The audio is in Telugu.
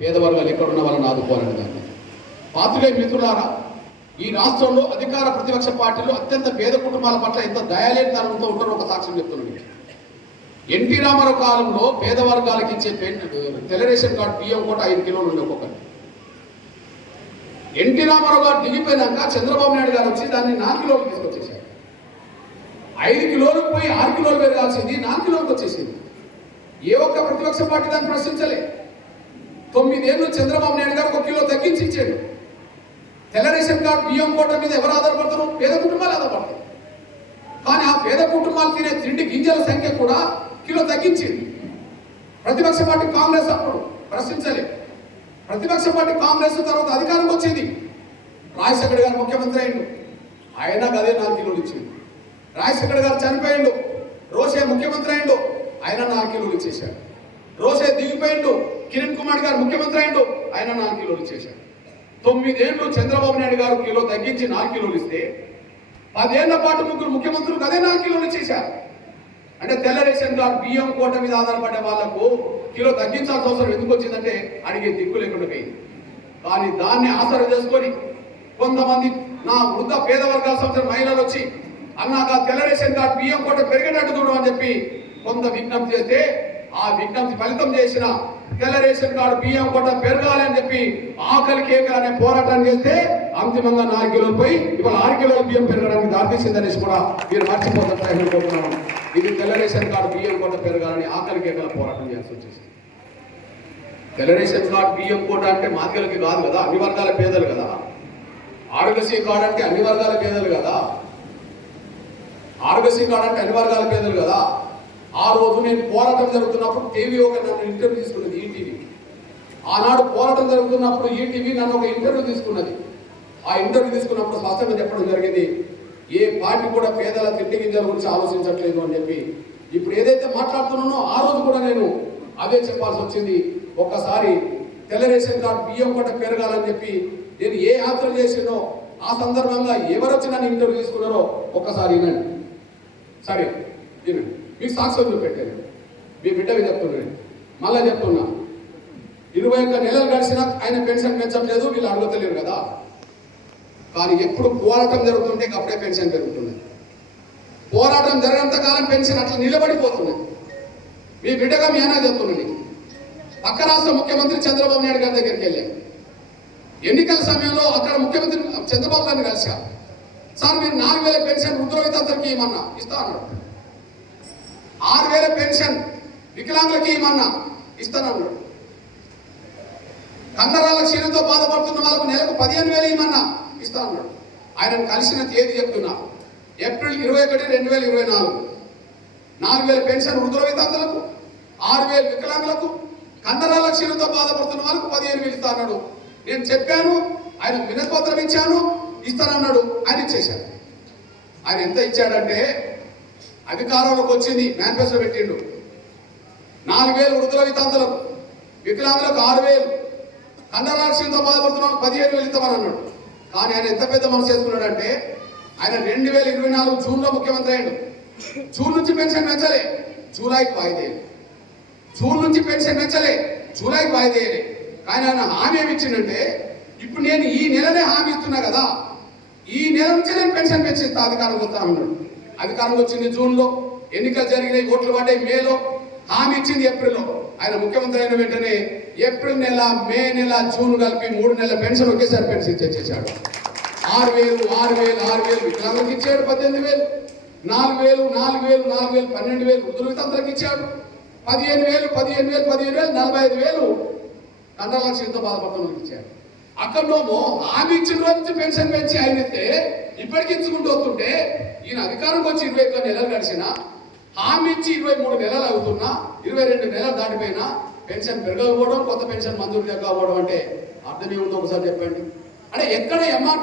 పేదవర్గాలు ఎక్కడున్న వాళ్ళని ఆదుకోవాలని దాన్ని. పాత్రికేయ మిత్రులారా, ఈ రాష్ట్రంలో అధికార ప్రతిపక్ష పార్టీలు అత్యంత పేద కుటుంబాల పట్ల ఎంత దయాలేనితనంతో ఉంటారో ఒక సాక్ష్యం చెప్తున్నాను. ఎన్టీ రామారావు కాలంలో పేదవర్గాలకు ఇచ్చే తెల్ల రేషన్ కార్డు బియ్యం కూడా 5 కిలోలు ఉండే ఒక్కొక్కటి. ఎన్టీ రామారావు గారు దిగిపోయినాక చంద్రబాబు నాయుడు గారు వచ్చి దాన్ని 4 కిలోలు తీసుకొచ్చేసారు. 5 కిలోలకు పోయి 6 కిలోలు పెరగాల్సింది 4 కిలోలకు వచ్చేసింది. ఏ ఒక్క ప్రతిపక్ష పార్టీ దాన్ని ప్రశ్నించలే. 9 ఏళ్ళు చంద్రబాబు నాయుడు గారు 1 కిలో తగ్గించి ఇచ్చాడు. తెల్ల రేషన్ కార్డు బియ్యం కోట మీద ఎవరు ఆధారపడతారు? పేద కుటుంబాలు ఆధారపడతారు. కానీ ఆ పేద కుటుంబాలు తినే తిండి గింజల సంఖ్య కూడా కిలో తగ్గించింది. ప్రతిపక్ష పార్టీ కాంగ్రెస్ అప్పుడు ప్రశ్నించలే. ప్రతిపక్ష పార్టీ కాంగ్రెస్ తర్వాత అధికారంకి వచ్చింది. రాజశేఖర గారు ముఖ్యమంత్రి అయిండు, ఆయన అదే 4 కిలోలు ఇచ్చింది. రాజశేఖర గారు చనిపోయిండు, రోషే ముఖ్యమంత్రి అయిండు, ఆయన 4 కిలోలు ఇచ్చేశాడు. రోషే దిగిపోయిండు, కిరణ్ కుమార్ గారు ముఖ్యమంత్రి అయిండు, ఆయన 4 కిలోలు ఇచ్చేశాడు. 9 ఏళ్ళు చంద్రబాబు నాయుడు గారు కిలో తగ్గించి 4 కిలోలు ఇస్తే 10 ఏళ్ల పాటు 3 ముఖ్యమంత్రులు అదే 4 కిలోలు ఇచ్చేశారు. అంటే తెల్ల రేషన్ కార్డు బియ్యం కోట మీద ఆధారపడే వాళ్లకు కిలో తగ్గించాల్సిన అవసరం ఎందుకు వచ్చిందంటే అడిగే దిక్కు లేకుండా పోయింది. కానీ దాన్ని ఆసరా చేసుకొని కొంతమంది నా వృద్ధ పేద వర్గాల సంబంధించిన మహిళలు వచ్చి అన్నాక తెల్ల రేషన్ కార్డు బియ్యం కోట పెరిగేటట్టు చూడమని చెప్పి కొంత విజ్ఞప్తి చేస్తే ఆ విజ్ఞప్తి ఫలితం చేసిన తెల్ల రేషన్ కార్డు బియ్యం కోట పెరగాలి అని చెప్పి ఆకలి కేకలు అనే పోరాటం చేస్తే అంతిమంగా 4 కిలోలు పోయి ఇవాళ 6 కిలోల బియ్యం పెరగడానికి దారితీసిందనేసి కూడా మీరు మర్చిపోతున్నారు. ఇది తెల్ల రేషన్ కార్డు బియ్యం కోట పెరగాలని ఆకలి కేకల పోరాటం చేయాల్సి వచ్చేసింది. తెల్ల రేషన్ కార్డు బియ్యం కోట అంటే మాదిగలకి కాదు కదా, అన్ని వర్గాల పేదలు కదా. ఆరోగ్యశ్రీ కార్డు అంటే అన్ని వర్గాల పేదలు కదా. ఆరోగ్యశ్రీ కార్డు అంటే అన్ని వర్గాల పేదలు కదా. ఆ రోజు నేను పోరాటం జరుగుతున్నప్పుడు టీవీ ఒక నన్ను ఇంటర్వ్యూ తీసుకున్నది, ఈటీవీ. ఆనాడు పోరాటం జరుగుతున్నప్పుడు ఈటీవీ నన్ను ఒక ఇంటర్వ్యూ తీసుకున్నది. ఆ ఇంటర్వ్యూ తీసుకున్నప్పుడు స్పష్టంగా చెప్పడం జరిగింది, ఏ పార్టీ కూడా పేదల తిండి గింజల గురించి ఆలోచించట్లేదు అని చెప్పి. ఇప్పుడు ఏదైతే మాట్లాడుతున్నానో ఆ రోజు కూడా నేను అదే చెప్పాల్సి వచ్చింది. ఒక్కసారి తెల్ల రేషన్ కార్డు బియ్యం కోట పెరగాలని చెప్పి నేను ఏ యాత్ర చేసినో ఆ సందర్భంగా ఎవరు వచ్చి నన్ను ఇంటర్వ్యూ తీసుకున్నారో ఒక్కసారి వినండి. సరే వినండి, మీకు సాక్ష్యం చూపెట్టాను. మీ బిడ్డవి చెప్తున్నాను, మళ్ళీ చెప్తున్నా. 21 నెలలు గడిచినా ఆయన పెన్షన్ పెంచట్లేదు, వీళ్ళు అడగతలేరు కదా. కానీ ఎప్పుడు పోరాటం జరుగుతుంటే అప్పుడే పెన్షన్ పెరుగుతుంది. పోరాటం జరగనంత కాలం పెన్షన్ అట్లా నిలబడిపోతున్నాయి. మీ బిడ్డగా మీ అన్న చెప్తున్నాను. పక్క రాష్ట్ర ముఖ్యమంత్రి చంద్రబాబు నాయుడు గారి దగ్గరికి వెళ్ళాను. ఎన్నికల సమయంలో అక్కడ ముఖ్యమంత్రి చంద్రబాబు గారిని కలిసా. సార్ మీరు 4,000 పెన్షన్ వృద్ధులకి ఇవ్వమన్నా ఇస్తా అన్నాడు. 6,000 పెన్షన్ వికలాంగులకి ఇవ్వమన్నా ఇస్తానన్నాడు. కండరాల క్షీణంతో బాధపడుతున్న వాళ్ళకు నెలకు 15,000 ఇవ్వమన్నా ఇస్తా అన్నాడు. ఆయనను కలిసిన తేదీ చెప్తున్నా, ఏప్రిల్ 21, 2024. 4,000 పెన్షన్ వృద్ధుల వితంతులకు, 6,000 వికలాంగులకు, కండరాల క్షీణంతో బాధపడుతున్న వాళ్ళకు 15,000 ఇస్తా అన్నాడు. నేను చెప్పాను, ఆయన వినతిపత్రం ఇచ్చాను, ఇస్తానన్నాడు, ఆయన ఇచ్చేశాడు. ఆయన ఎంత ఇచ్చాడంటే అధికారంలోకి వచ్చింది, మేనిఫెస్టో పెట్టిండు. 4,000 వృద్ధుల వితంతులకు, వికలాంగులకు 6,000, కండరాల క్షీణంతో బాధపడుతున్న వాళ్ళకు 15,000 ఇస్తామని అన్నాడు. కానీ ఆయన ఎంత పెద్ద మనసు చేసుకున్నాడంటే ఆయన 2024 జూన్లో ముఖ్యమంత్రి అయ్యాడు. జూన్ నుంచి పెన్షన్ పెంచలే, జూలైకి వాయిదేయాలి. జూన్ నుంచి పెన్షన్ పెంచలే, జూలైకి వాయిదేయాలి. కానీ ఆయన హామీ ఏమి ఇచ్చిందంటే ఇప్పుడు నేను ఈ నెలనే హామీ ఇస్తున్నా కదా, ఈ నెల నుంచే నేను పెన్షన్ పెంచిస్తా, అధికారంకి వస్తా అన్నాడు. అధికారంకి వచ్చింది జూన్లో, ఎన్నికలు జరిగినాయి, ఓట్లు పడ్డాయి మేలో, హామీ ఇచ్చింది ఏప్రిల్లో. ఆయన ముఖ్యమంత్రి అయిన వెంటనే ఏప్రిల్ నెల, మే నెల, జూన్ కలిపి 3 నెలల పెన్షన్ ఒకేసారి పెన్షన్ ఇచ్చేసాడు. 6,000 వికలాంగులకు ఇచ్చాడు, 18,000, 4,000, 12,000 వృద్ధుల వితంతులకు ఇచ్చాడు, 15,000, 45,000 కండరాల క్షీణంతో బాధపడుతున్న ఇచ్చాడు. అక్కడేమో హామీ ఇచ్చిన రోజు నుంచి పెన్షన్ పెంచి ఆయన ఇస్తే ఇప్పటికి ఇచ్చుకుంటూ వస్తుంటే ఈయన అధికారంకి వచ్చి 21 నెలలు గడిచినా, హామీ ఇచ్చి 23 నెలలు అవుతున్నా, 22 నెలలు దాటిపోయినా పెన్షన్ పెరగకపోవడం, కొత్త పెన్షన్ మంజూరు కాకపోవడం అంటే అర్థమే ఉందో ఒకసారి చెప్పండి. అంటే ఎక్కడ ఎంఆర్పీ